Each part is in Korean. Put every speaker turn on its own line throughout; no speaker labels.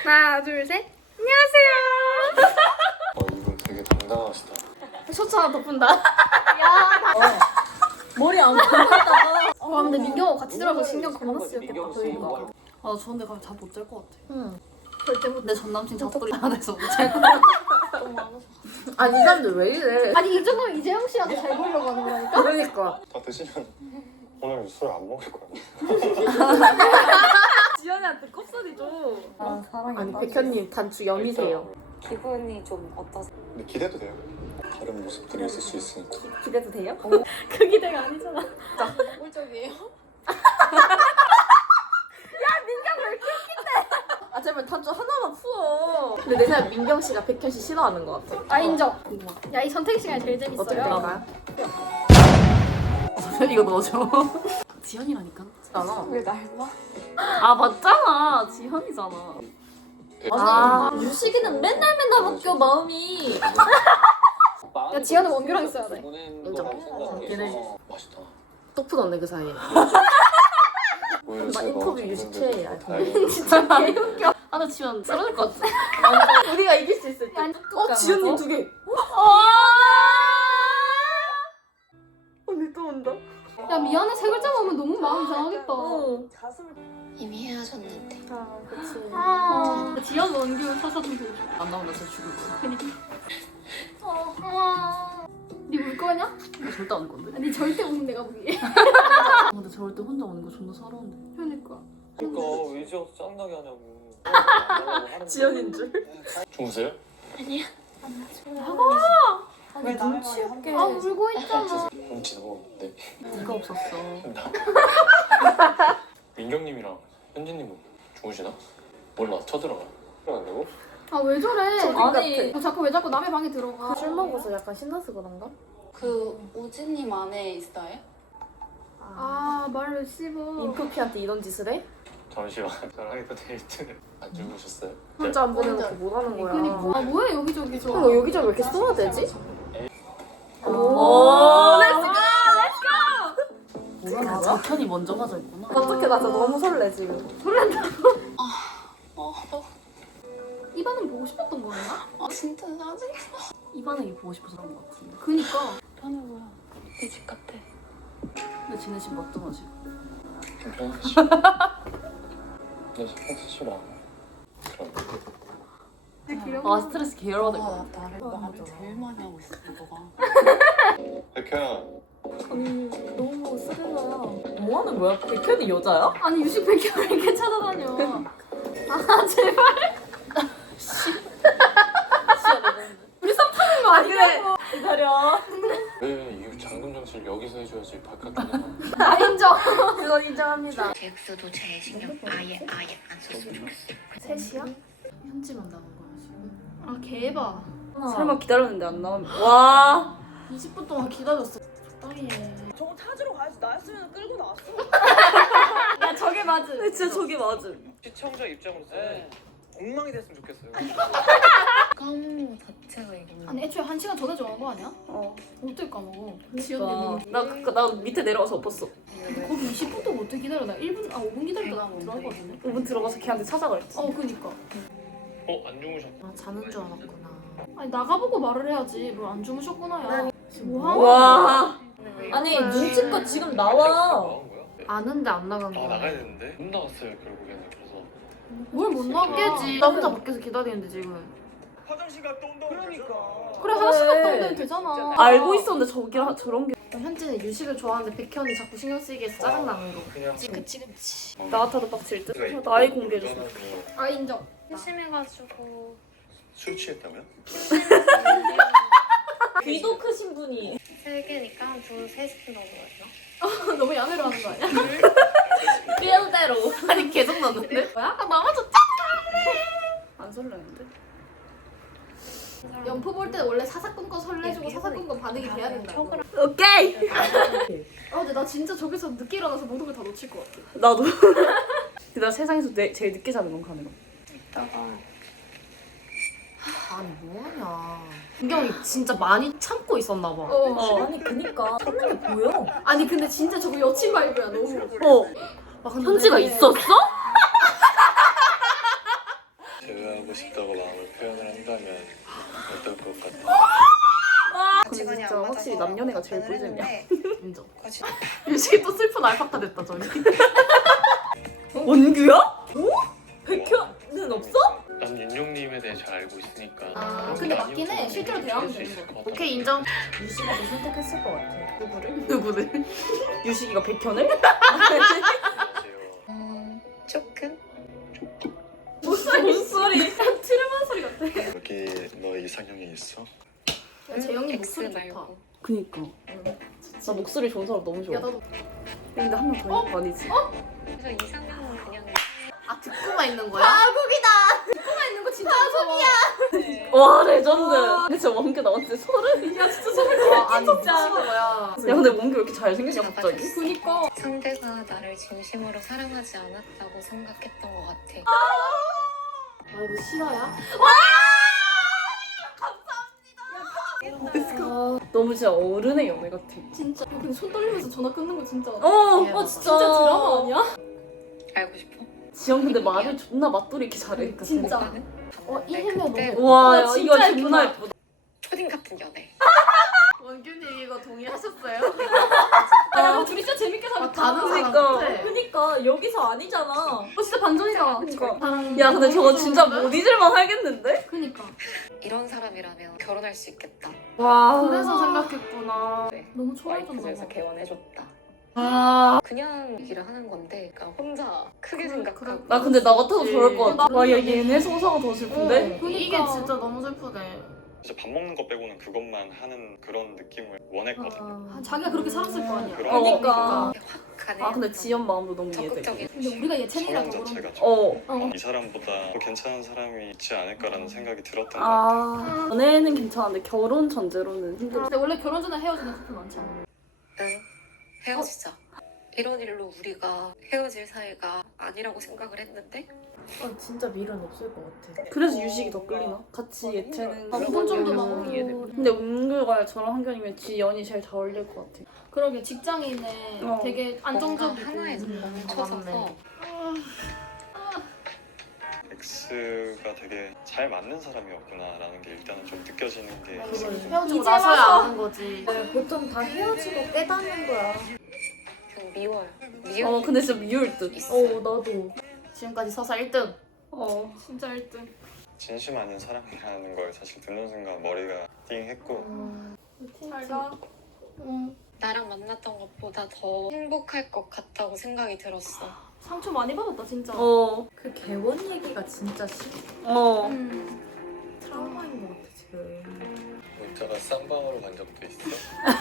하나, 둘, 셋. 안녕하세요.
이분 되게 당당하시다.
셔츠 하나 덮은다. 야,
머리 안 감았다.
와, 근데 민경하고 같이 들어가서 신경 겁나 쓰였겠다.
그러니까. 아, 저 근데 가면 잠 못 잘 것 같아.
응. 절대 못.
내 전 남친 잡돌이 안 해서 못 잘 것 같아.
아니 이 사람들 왜 이래?
아니 이 정도면 이재영 씨라도 잘 보이려고 하는 거라니까.
그러니까
다 드시면 오늘 술 안 먹을 거야.
지연이한테 컵소리 줘. 아, 사랑해.
아니 백현님 단추 염이세요.
기분이 좀 어떠세요?
근데 기대도 돼요. 다른 모습들이 있을 수 있으니까.
기대도 돼요?
그 기대가 아니잖아. 꼴적이에요.
아 제발 단추 하나만 풀어. 근데 내 생각에 민경 씨가 백현 씨 싫어하는 것 같아.
아 인정. 야 이 선택 시간이 제일 재밌어요.
어떻게 될까요?
이거 넣어줘. 지연이라니까.
않아.
왜 닮아?
아, 맞잖아. 지연이잖아.
아
유식이는 맨날 바뀌어 마음이.
야 지연은 원규랑 있어야 돼.
얘네
맛있다.
또 푸던데 그 사이에.
오히려
막
제가
인터뷰
점점
유식체.
더
진짜 개웃겨.
아, 나 지연 쓰러질 것 같아.
우리가 이길 수 있을 때. 지연님 2개. 언니 또 온다.
야 미안해 세 글자 보면 너무 마음 이상하겠다.
이미 헤어졌는데.
아 그치.
아 지연 원규 서사 좀 보고 싶어.
안 나오면 나 진짜 죽을 거야.
그니까. 니울 거냐?
나 절대 안 올 건데.
아니 절대 우는 내가 보기에.
아, 근데 저럴 때 혼자 오는 거 존나 서러운데.
그러니까.
그러니까 왜 지어서 짠나게 하냐고.
지연인 줄.
주무세요?
왜 눈치 없게.
아 울고 있잖아.
눈치 너무 네.
네가 없었어.
민경님이랑 현진님은 주무시나? 몰라 쳐들어가. 안 되고?
아 왜 저래?
아니.
너 자꾸 왜 자꾸 남의 방에 들어가?
술 먹어서 약간 신나서 그런가?
그 우진님 안에 있어요?
아 말을 씹어.
인프피한테 이런 짓을 해?
잠시만. 저랑 했던 데이트는 안 주무셨어요?
혼자 안 보내놓고 뭐 하는 거야?
그니까. 아 뭐야 여기저기 저.
그럼 여기저기 왜 이렇게 쏘아대지?
오, 뭐야? 작현이 먼저 가져 있구나.
어떻게 나 진짜 너무 설레 지금.
이 반응 보고 싶었던 거였나?
아 진짜 짜증나.
이 반응이 보고 싶어서 그런 것 같은데.
그니까.
편해 보여. 내 집 같아.
근데 지네 집 맞잖아, 지금.
좀 편하시죠? 네, 스트레스 싫어. 그럼
아, 스트레스 계열받을 것
너가
같아.
나를 말을 제일 많이 하고 있어. 너가.
백현아.
너무 스릴러야. 뭐 하는 거야? 백현이 여자야?
아니 유식 백현을 이렇게 찾아다녀. 아 제발. 우리 썸 타는 거 아니야?
기다려.
왜 이 잠금 장치를 여기서 해줘야지 바깥에.
아 인정.
그건 인정합니다.
잭스도 제 신경 아예 안 썼으면 좋겠어.
셋이야?
현지만 나온 거야, 지금.
아 개봐.
설마 기다렸는데 안 나오면. 와.
20분 동안 기다렸어. 적당히 해.
저거 찾으러 가야지. 나였으면 끌고 나왔어.
야 저게 맞음.
진짜 저게 맞음.
시청자 입장으로서 엉망이 됐으면 좋겠어요.
까먹는 거 자체가 이거.
아니 애초에 1시간 전에 정한 거 아니야? 어떻게 까먹어? 지연님
나 밑에 내려가서 엎었어.
거기 20분 동안 어떻게 기다려? 나 1분, 5분 기다렸다 들어갔거든요.
5분 들어가서 걔한테 찾아갈지.
그니까.
안 주무셨나?
아 자는 줄 알았구나.
아니 나가보고 말을 해야지. 뭘 안 주무셨구나야. 뭐하고?
와.
아니 눈치껏 지금 나와.
나온 거야?
아는데 안 나간
아
거야.
나가야 되는데 못 나갔어요 결국에는. 그래서
뭘 못 나가?
나 혼자 밖에서 기다리는데 지금.
화장실 갔다 온다고. 그러니까.
그래 하나씩 갔다 오면 되잖아.
알고 있었는데 저런 게.
현진은 유식을 좋아하는데 백현이 자꾸 신경 쓰이게 해서 짜증나는 거.
그냥
그치.
나 같아도 빡칠 듯. 나이 공개해줬어.
아 인정.
심심해가지고.
술 취했다고요?
귀도 크신 분이.
3개니까 한 2-3시간 정도
너무 야매로 하는 거 아니야?
필대로.
아니, 계속 넣는데?
뭐야? 아 나만 줬
안 설레는데?
연포 볼 때 원래 사사건건 설레주고 사사건건 반응이 돼야 된다.
오케이!
근데 나 진짜 저기서 늦게 일어나서 모든 걸 다 놓칠 것 같아.
나도. 나 세상에서 제일 늦게 자는 건 카메라.
이따가
아니 뭐하냐. 민경이 진짜 많이 참고 있었나 봐.
아니,
그니까 참는 게 보여.
아니 근데 진짜 저거 여친 바이브야 너무.
현지가 있었어?
제가 결혼하고 싶다고 마음을 표현을 한다면 어떨 것 같아?
근데 진짜 확실히 남녀애가 제일 꿀잼이야.
인정.
같이
유식이 또 슬픈 알파카 됐다 저기.
원규야?
백현은 없어?
난 윤용님에 대해 잘 알고 있으니까.
아,
그런
근데
게
맞긴 해.
아니었으면
실제로
얘기할
대화하면
수
되는
있을
거.
것 같아.
오케이 인정.
유식이도 선택했을 것 같아.
누구를? 유식이가 백현을?
조금
무슨 소리?
트름한 소리 같아.
여기 너 이상형이 있어?
재영이
X
목소리 좋다.
말고.
그니까. 나 목소리 좋은 사람 너무 좋아.
야 나도.
근데 한 명 더 있는 거 아니지?
그래서 이상형은 그냥
아 듣고만 있는 거야? 파국이다. 듣고만 있는 거 진짜 무서워.
와 레전드. 근데 진짜 원규 나한테 소름이.
야 진짜 소름 돋아. 아니 진짜 거야.
야 근데 원규 왜 이렇게 잘생겼냐 갑자기?
그니까.
상대가 나를 진심으로 사랑하지 않았다고 생각했던 것 같아.
아 이거 실화야?
너무 진짜 어른의 연애 같아.
진짜. 근데 손 떨리면서 전화 끊는 거 진짜.
진짜.
드라마 아니야?
알고 싶어?
지영 근데 말을 존나 맛돌이 이렇게 잘해.
진짜.
나는
이 해면 너무.
와
와,
야,
진짜
이거
예쁘다.
존나 예쁘다.
초딩 같은 연애.
원균이 이거 동의하셨어요? 야 둘이 진짜 재밌게 살았다. 다른 사람
그러니까.
같아.
그니까 여기서 아니잖아.
진짜 반전이다.
그러니까. 야 근데 저거 진짜 못 잊을만 하겠는데?
그니까.
이런 사람이라면 결혼할 수 있겠다.
와.
그래서 생각했구나. 너무 초라해졌나
와이프에서
봐.
개원해줬다.
아.
그냥 얘기를 하는 건데 그러니까 혼자 크게 생각하고.
나 근데 나 같아도 저럴 것 같아.
나도
와, 야 얘네 서사가 더 슬픈데?
이게 진짜 너무 슬프네.
이제 밥 먹는 거 빼고는 그것만 하는 그런 느낌을 원했거든요.
자기가 그렇게 살았을 거 아니야.
그런
그러니까.
거
확 가네.
아 근데 지연 마음도 너무 이해돼.
적극적인.
근데 우리가 얘
성향
채널이라고 그런
자체가
거.
좀 이 사람보다 더 괜찮은 사람이 있지 않을까라는 생각이 들었던 것 같아요.
아 연애는 괜찮은데 결혼 전제로는 힘들어.
근데 원래 결혼 전에 헤어지는 커플 많지 않아?
응. 헤어지자. 이런 일로 우리가 헤어질 사이가 아니라고 생각을 했는데
진짜 미련 없을 것 같아.
그래서 유식이 더 끌리나? 같이 예체능.
이번 정도
그런
나오고.
거 이해돼. 근데 은글과 저런 환경이면 지연이 제일 잘 어울릴 것 같아.
그러게 직장인에 되게
뭔가
안정적이고.
하나에 멈춰서서
X가 되게 잘 맞는 사람이었구나라는 게 일단은 좀 느껴지는 게 있어요.
헤어지고
이제
나서야
와서.
아는 거지.
보통 다 헤어지고 깨닫는 거야.
그냥 미워요. 미워.
근데 진짜 미울 듯.
있어.
나도.
지금까지 서사 1등.
진짜 1등.
진심 아닌 사랑이라는 걸 사실 듣는 순간 머리가 띵했고
잘 가.
나랑 만났던 것보다 더 행복할 것 같다고 생각이 들었어.
상처 많이 받았다 진짜.
그 개원 얘기가 진짜 트라우마인 것 같아 지금.
문자가 쌍방으로 간 적도 있어?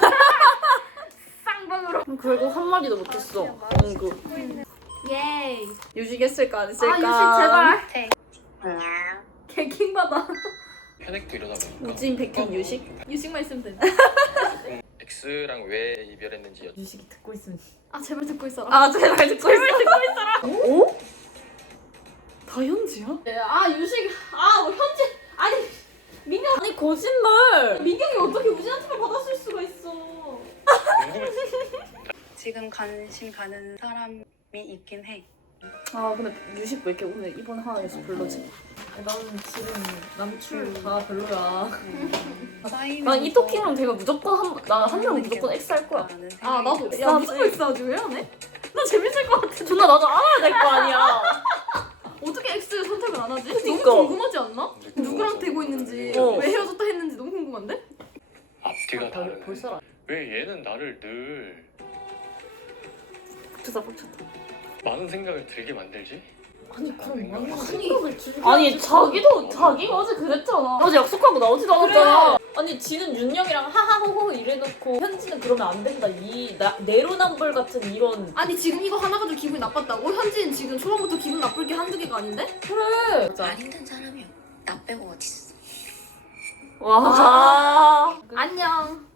쌍방으로.
결국 한마디도 못했어. 원구.
예이.
유식 했을까 안 했을까?
아 유식 제발.
안녕.
개킹 받아.
현액도 이러다 보니까
우진 백현 유식?
유식만 있으면 돼.
X랑 왜 이별했는지
유식이 듣고 있으면
아 제발 듣고 있어라.
아 제발 듣고 있어라. 어? 다현지야?
아 유식. 아뭐 현지. 아니 민경.
아니 거짓말.
민경이 어떻게 우진한테만 받았을 수가 있어.
궁금했어.
지금 관심 가는 사람이 있긴 해.
아 근데 유식 왜 이렇게 오늘 이번 화에서 별로지?
나는 지금 남출 다 별로야.
난 이 토킹은 제가 무조건 한 명은 무조건 X 할 거야.
아 나도. 야
싸지.
무조건 X하지 왜 안 해? 나 재밌을 것 같아.
존나 나도 알아야 될 거 아니야.
어떻게 X 선택을 안 하지?
그니까.
너무 궁금하지 않나? 누구랑 되고 있는지
어.
왜 헤어졌다 했는지 너무 궁금한데?
앞뒤가 다르네.
볼 사람.
왜 얘는 나를 늘
빡쳤다.
많은 생각을 들게 만들지?
아니 그럼
뭔가
생각을 줄게.
아니 자기가 어제 그랬잖아. 어제 약속하고 나오지도 않았잖아.
아니 지는 윤영이랑 하하호호 이래놓고 현지는 그러면 안 된다. 내로남불 같은 이런.
아니 지금 이거 하나 가지고 기분이 나빴다고? 현지는 지금 초반부터 기분 나쁠 게 한두 개가 아닌데?
그래.
안 힘든 사람이야. 나 빼고 어딨어.
와.
안녕.